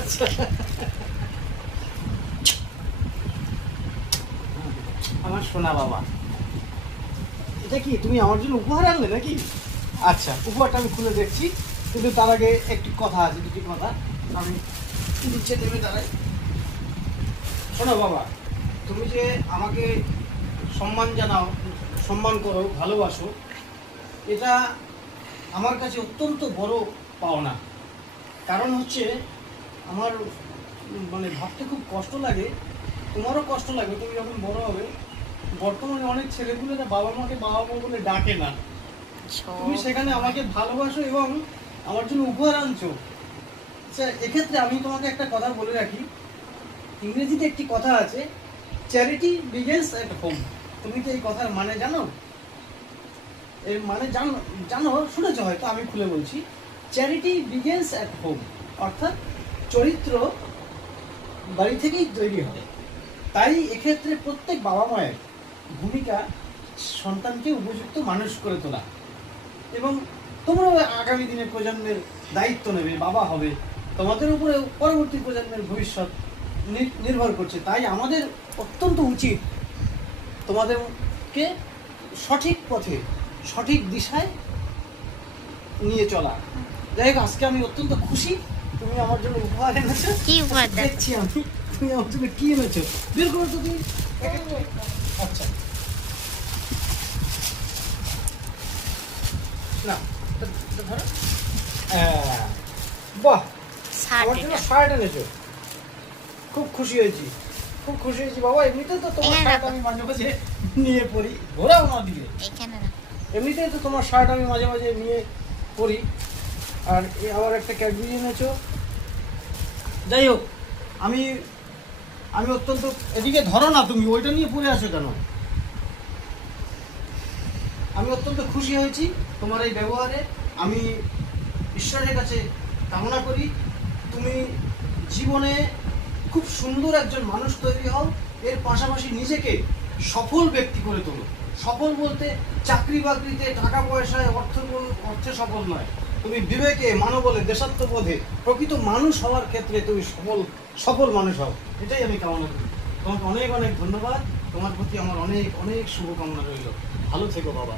আচ্ছা। আমার সোনা বাবা। এটা কি, তুমি আমার জন্য উপহার আনলে নাকি? আচ্ছা উপহারটা আমি খুলে দেখছি। কিন্তু তার আগে একটি কথা আছে, দুটি কথা। আমি নিচে নেমে দাঁড়াই। শোনো বাবা, তুমি যে আমাকে সম্মান জানাও, সম্মান করো, ভালোবাসো, এটা আমার কাছে অত্যন্ত বড় পাওনা। কারণ হচ্ছে আমার মানে ভাবতে খুব কষ্ট লাগে তোমারও কষ্ট লাগবে তুমি যখন বড় হবে বর্তমানে অনেক ছেলেগুলোরা বাবা মাকে বাবা মা বলে ডাকে না। তুমি সেখানে আমাকে ভালোবাসো এবং আমার জন্য উপহার আনছো। আচ্ছা এক্ষেত্রে আমি তোমাকে একটা কথা বলে রাখি। ইংরেজিতে একটি কথা আছে চ্যারিটি বিগেন্স এট হোম তুমি কি এই কথার মানে জানো? এর মানে জানো জানো শুনেছো হয়তো আমি খুলে বলছি। চ্যারিটি বিগেন্স অ্যাট হোম অর্থাৎ চরিত্র বাড়ি থেকেই তৈরি হয়। তাই এক্ষেত্রে প্রত্যেক বাবা মায়ের ভূমিকা সন্তানকে উপযুক্ত মানুষ করে তোলা। এবং তোমরাও আগামী দিনে প্রজন্মের দায়িত্ব নেবে, বাবা হবে। তোমাদের উপরে পরবর্তী প্রজন্মের ভবিষ্যৎ নির্ভর করছে। তাই আমাদের অত্যন্ত উচিত তোমাদেরকে সঠিক পথে, সঠিক দিশায় নিয়ে চলা। যাই হোক আজকে আমি অত্যন্ত খুশি। তুমি আমার জন্য উপহার এনেছো। কি উপহার দেখছি আমি। তুমি আমার জন্য কি এনেছো? বের করো তো তুমি। আচ্ছা। না ধরো। হ্যাঁ, বাহ। আমার জন্য শার্ট এনেছো। খুব খুশি হয়েছি। খুব খুশি হয়েছি। বাবা এমনিতে তো তোমার শার্ট আমি মাঝে মাঝে নিয়ে পড়ি। ঘোরাও না দিয়ে। এমনিতেই তো তোমার শার্ট আমি মাঝে মাঝে নিয়ে পরি আর আবার একটা ক্যাডবেরি এনেছো। যাই হোক আমি আমি অত্যন্ত, এদিকে ধরো না তুমি, ওইটা নিয়ে পড়ে আছো কেন? আমি অত্যন্ত খুশি হয়েছি তোমার এই ব্যবহারে। আমি ঈশ্বরের কাছে কামনা করি, তুমি জীবনে খুব সুন্দর একজন মানুষ তৈরি হও, এর পাশাপাশি নিজেকে সফল ব্যক্তি করে তোলো। সফল বলতে চাকরি বাকরিতে টাকা পয়সায় অর্থ অর্থে সফল নয়। তুমি বিবেকে, মানবলে, দেশাত্মবোধে প্রকৃত মানুষ হওয়ার ক্ষেত্রে তুমি সফল সফল মানুষ হও। এটাই আমি কামনা করি। তোমাকে অনেক অনেক ধন্যবাদ। তোমার প্রতি আমার অনেক অনেক শুভকামনা রইল। ভালো থেকো বাবা।